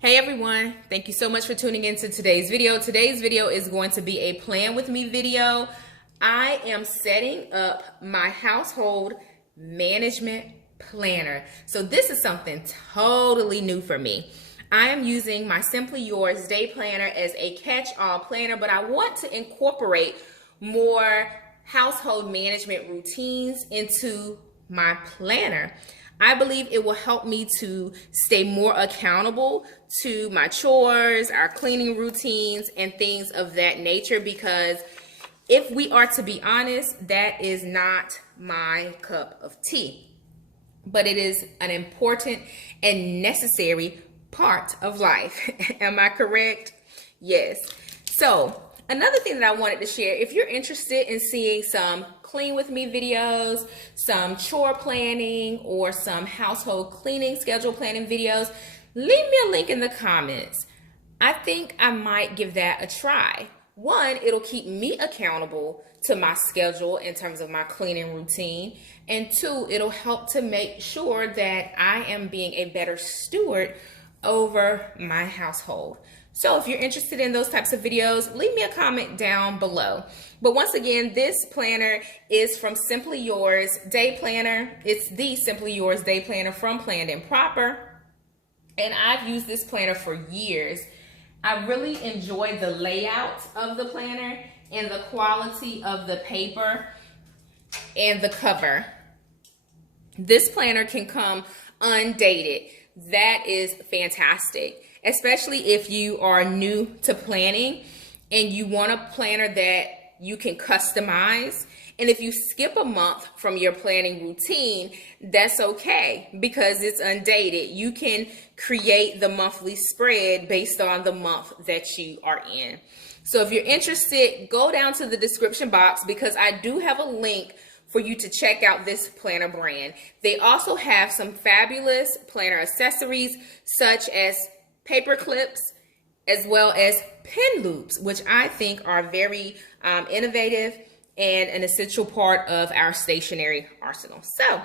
Hey everyone, thank you so much for tuning into today's video. Today's video is going to be a plan with me video. I am setting up my household management planner. So this is something totally new for me. I am using my Simply Yours day planner as a catch-all planner, but I want to incorporate more household management routines into my planner. I believe it will help me to stay more accountable to my chores, our cleaning routines, and things of that nature, because if we are to be honest, that is not my cup of tea. But it is an important and necessary part of life. Am I correct? Yes. So another thing that I wanted to share, if you're interested in seeing some clean with me videos, some chore planning, or some household cleaning schedule planning videos, leave me a link in the comments. I think I might give that a try. One, it'll keep me accountable to my schedule in terms of my cleaning routine. And two, it'll help to make sure that I am being a better steward over my household. So if you're interested in those types of videos, leave me a comment down below. But once again, this planner is from Simply Yours Day Planner. It's the Simply Yours Day Planner from Planned and Proper. And I've used this planner for years. I really enjoy the layout of the planner and the quality of the paper and the cover. This planner can come undated. That is fantastic, especially if you are new to planning and you want a planner that you can customize. And if you skip a month from your planning routine, that's okay because it's undated. You can create the monthly spread based on the month that you are in. So if you're interested, go down to the description box because I do have a link for you to check out this planner brand. They also have some fabulous planner accessories such as paper clips as well as pen loops, which I think are very innovative and an essential part of our stationery arsenal. So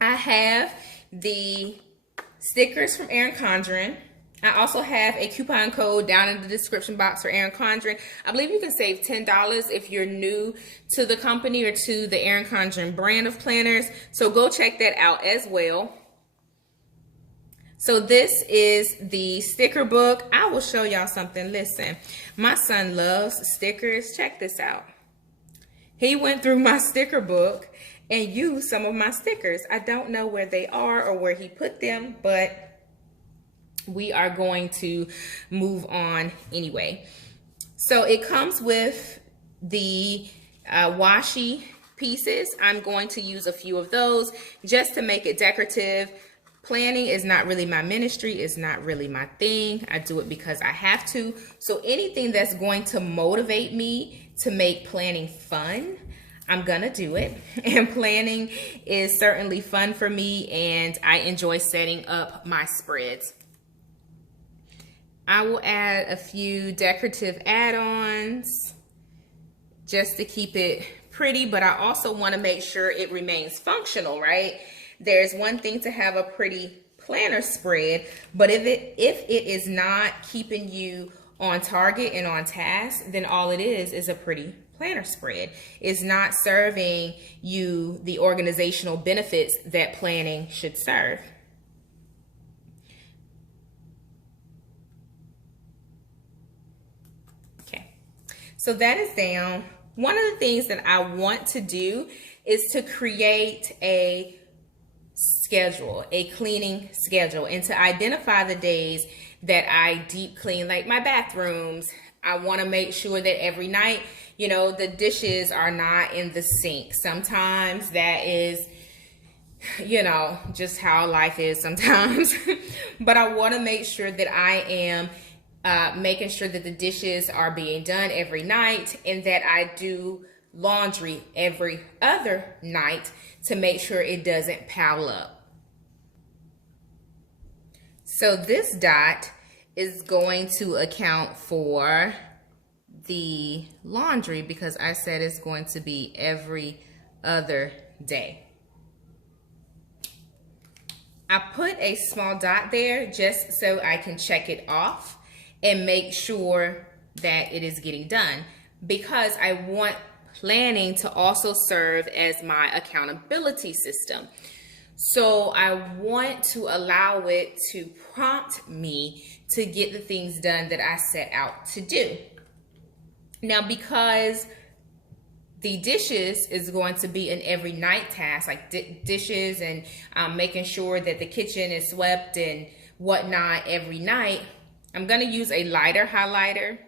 I have the stickers from Erin Condren. I also have a coupon code down in the description box for Erin Condren. I believe you can save $10 if you're new to the company or to the Erin Condren brand of planners. So go check that out as well. So this is the sticker book. I will show y'all something. Listen, my son loves stickers. Check this out. He went through my sticker book and used some of my stickers. I don't know where they are or where he put them, but we are going to move on anyway. So it comes with the washi pieces. I'm going to use a few of those just to make it decorative. Planning is not really my ministry. It's not really my thing. I do it because I have to. So anything that's going to motivate me to make planning fun, I'm gonna do it. And planning is certainly fun for me, and I enjoy setting up my spreads. I will add a few decorative add-ons just to keep it pretty, but I also want to make sure it remains functional, right? There's one thing to have a pretty planner spread, but if it is not keeping you on target and on task, then all it is a pretty planner spread. It's not serving you the organizational benefits that planning should serve. So that is down. One of the things that I want to do is to create a schedule, a cleaning schedule, and to identify the days that I deep clean, like my bathrooms. I want to make sure that every night, you know, the dishes are not in the sink. Sometimes that is, you know, just how life is sometimes. But I want to make sure that I am making sure that the dishes are being done every night and that I do laundry every other night to make sure it doesn't pile up. So this dot is going to account for the laundry because I said it's going to be every other day. I put a small dot there just so I can check it off and make sure that it is getting done, because I want planning to also serve as my accountability system. So I want to allow it to prompt me to get the things done that I set out to do. Now, because the dishes is going to be an every night task, like dishes and making sure that the kitchen is swept and whatnot every night, I'm going to use a lighter highlighter.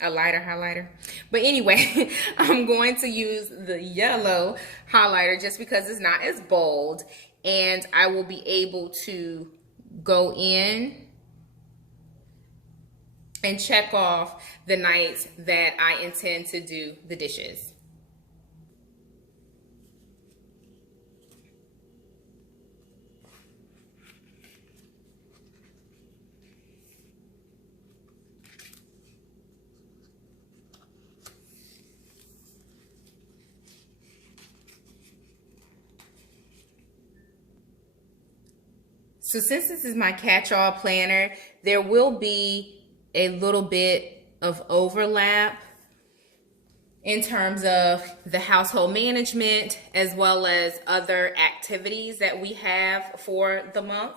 But anyway, I'm going to use the yellow highlighter just because it's not as bold, and I will be able to go in and check off the nights that I intend to do the dishes. So since this is my catch-all planner, there will be a little bit of overlap in terms of the household management as well as other activities that we have for the month.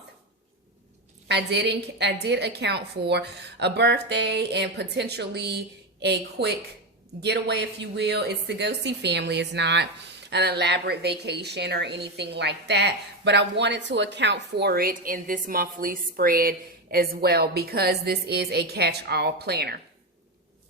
I did account for a birthday and potentially a quick getaway, if you will. It's to go see family. It's not an elaborate vacation or anything like that, but I wanted to account for it in this monthly spread as well, because this is a catch-all planner.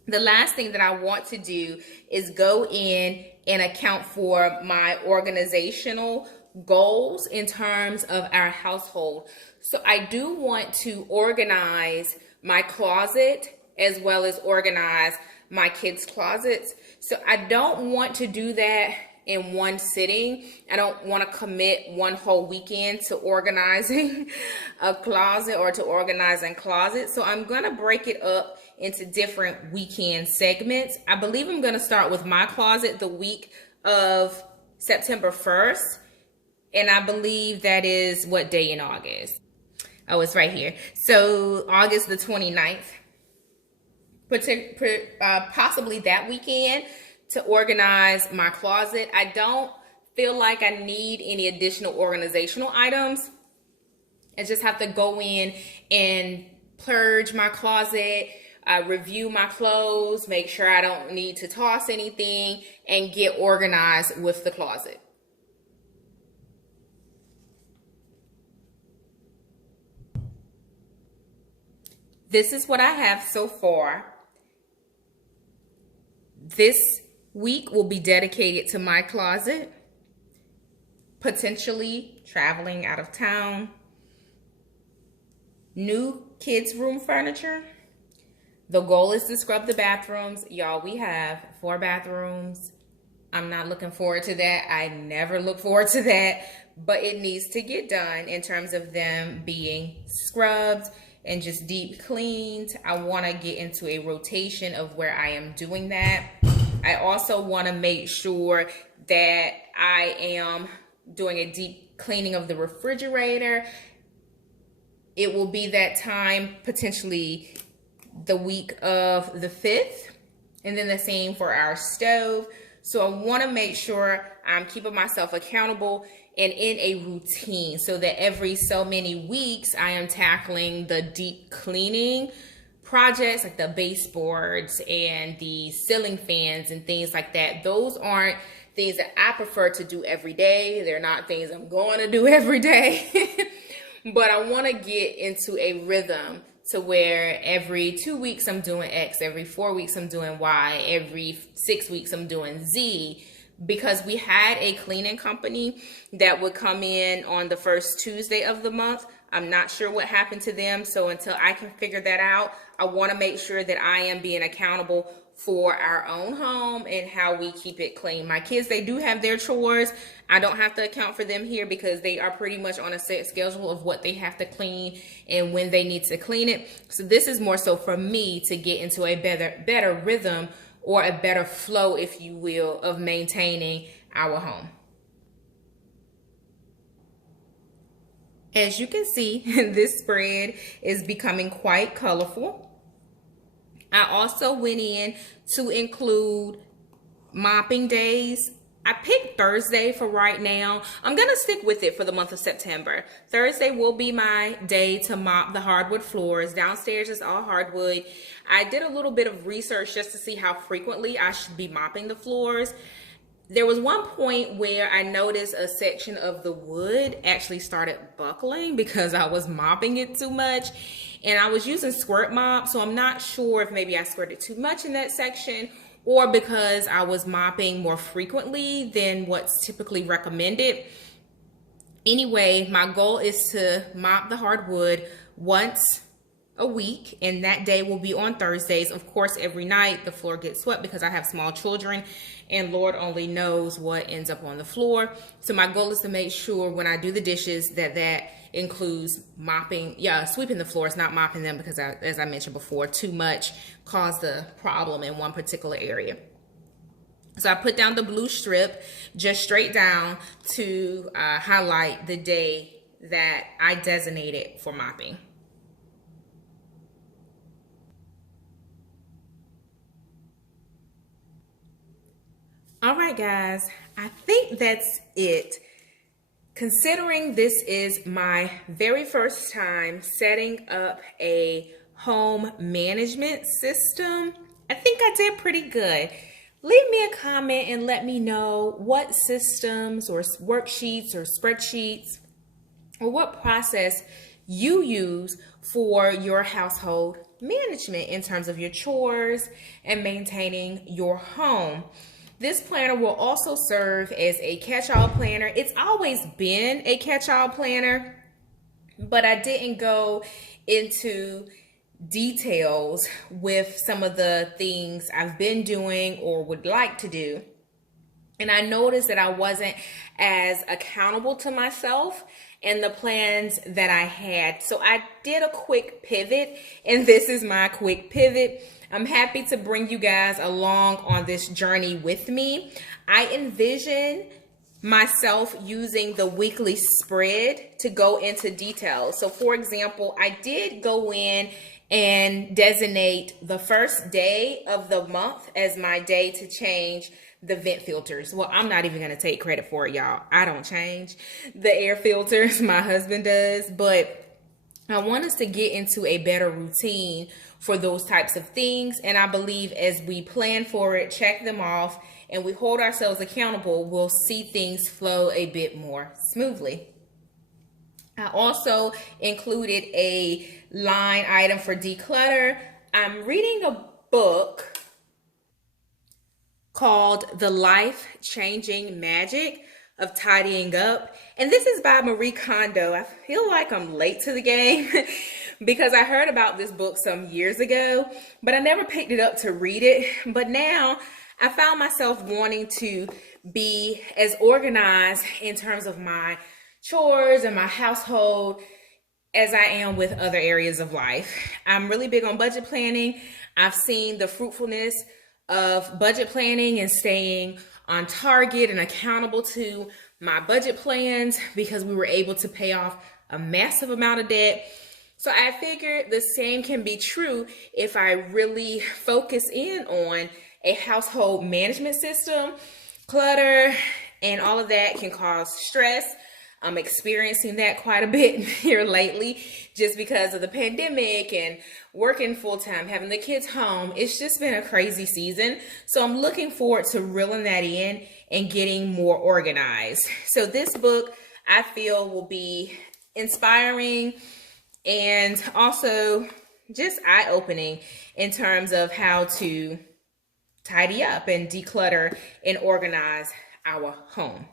The last thing that I want to do is go in and account for my organizational goals in terms of our household. So I do want to organize my closet as well as organize my kids' closets. So I don't want to do that in one sitting. I don't want to commit one whole weekend to organizing a closet or to organizing closets. So I'm going to break it up into different weekend segments. I believe I'm going to start with my closet the week of September 1st. And I believe that is what day in August? Oh, it's right here. So August the 29th. Possibly that weekend to organize my closet. I don't feel like I need any additional organizational items. I just have to go in and purge my closet, review my clothes, make sure I don't need to toss anything, and get organized with the closet. This is what I have so far. This week will be dedicated to my closet, potentially traveling out of town, new kids' room furniture. The goal is to scrub the bathrooms. Y'all, we have 4 bathrooms. I'm not looking forward to that. I never look forward to that, but it needs to get done in terms of them being scrubbed and just deep cleaned. I want to get into a rotation of where I am doing that. I also want to make sure that I am doing a deep cleaning of the refrigerator. It will be that time, potentially the week of the 5th, and then the same for our stove. So I want to make sure I'm keeping myself accountable and in a routine, so that every so many weeks I am tackling the deep cleaning projects, like the baseboards and the ceiling fans and things like that. Those aren't things that I prefer to do every day. They're not things I'm going to do every day. But I want to get into a rhythm to where every 2 weeks I'm doing X, every 4 weeks I'm doing Y, every 6 weeks I'm doing Z. Because we had a cleaning company that would come in on the first Tuesday of the month. I'm not sure what happened to them. So until I can figure that out, I want to make sure that I am being accountable for our own home and how we keep it clean. My kids, they do have their chores. I don't have to account for them here because they are pretty much on a set schedule of what they have to clean and when they need to clean it. So this is more so for me to get into a better rhythm, or a better flow, if you will, of maintaining our home. As you can see, this spread is becoming quite colorful. I also went in to include mopping days. I picked Thursday for right now. I'm gonna stick with it for the month of September. Thursday will be my day to mop the hardwood floors. Downstairs is all hardwood. I did a little bit of research just to see how frequently I should be mopping the floors. There was one point where I noticed a section of the wood actually started buckling because I was mopping it too much. And I was using squirt mop, so I'm not sure if maybe I squirted too much in that section or because I was mopping more frequently than what's typically recommended. Anyway, my goal is to mop the hardwood once a week, and that day will be on Thursdays. Of course, every night the floor gets swept because I have small children, and Lord only knows what ends up on the floor. So my goal is to make sure when I do the dishes that includes mopping, sweeping the floors, not mopping them, because as I mentioned before, too much caused a problem in one particular area. So I put down the blue strip just straight down to highlight the day that I designated for mopping. All right, guys, I think that's it. Considering this is my very first time setting up a home management system, I think I did pretty good. Leave me a comment and let me know what systems or worksheets or spreadsheets or what process you use for your household management in terms of your chores and maintaining your home. This planner will also serve as a catch-all planner. It's always been a catch-all planner, but I didn't go into details with some of the things I've been doing or would like to do. And I noticed that I wasn't as accountable to myself and the plans that I had. So I did a quick pivot, and this is my quick pivot. I'm happy to bring you guys along on this journey with me. I envision myself using the weekly spread to go into details. So for example, I did go in and designate the first day of the month as my day to change the vent filters. Well, I'm not even going to take credit for it, y'all. I don't change the air filters. My husband does, but I want us to get into a better routine for those types of things. And I believe as we plan for it, check them off, and we hold ourselves accountable, we'll see things flow a bit more smoothly. I also included a line item for declutter. I'm reading a book called The Life-Changing Magic of Tidying Up. And this is by Marie Kondo. I feel like I'm late to the game because I heard about this book some years ago, but I never picked it up to read it. But now I found myself wanting to be as organized in terms of my chores and my household as I am with other areas of life. I'm really big on budget planning. I've seen the fruitfulness of budget planning and staying on target and accountable to my budget plans because we were able to pay off a massive amount of debt. So I figured the same can be true if I really focus in on a household management system. Clutter and all of that can cause stress. I'm experiencing that quite a bit here lately just because of the pandemic and working full-time, having the kids home. It's just been a crazy season. So I'm looking forward to reeling that in and getting more organized. So this book, I feel, will be inspiring and also just eye-opening in terms of how to tidy up and declutter and organize our home.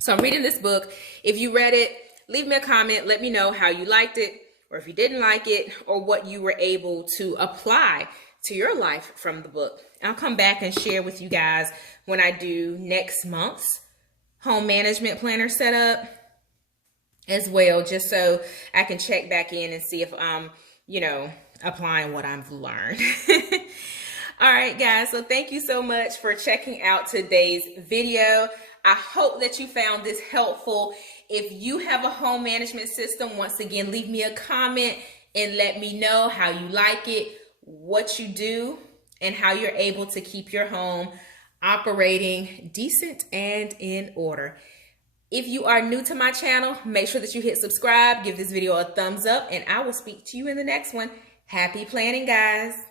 So I'm reading this book. If you read it, leave me a comment. Let me know how you liked it, or if you didn't like it, or what you were able to apply to your life from the book. I'll come back and share with you guys when I do next month's home management planner setup as well, just so I can check back in and see if I'm, applying what I've learned. All right, guys. So thank you so much for checking out today's video. I hope that you found this helpful If you have a home management system, once again, leave me a comment and let me know how you like it, what you do, and how you're able to keep your home operating decent and in order. If you are new to my channel, make sure that you hit subscribe, give this video a thumbs up, and I will speak to you in the next one. Happy planning, guys.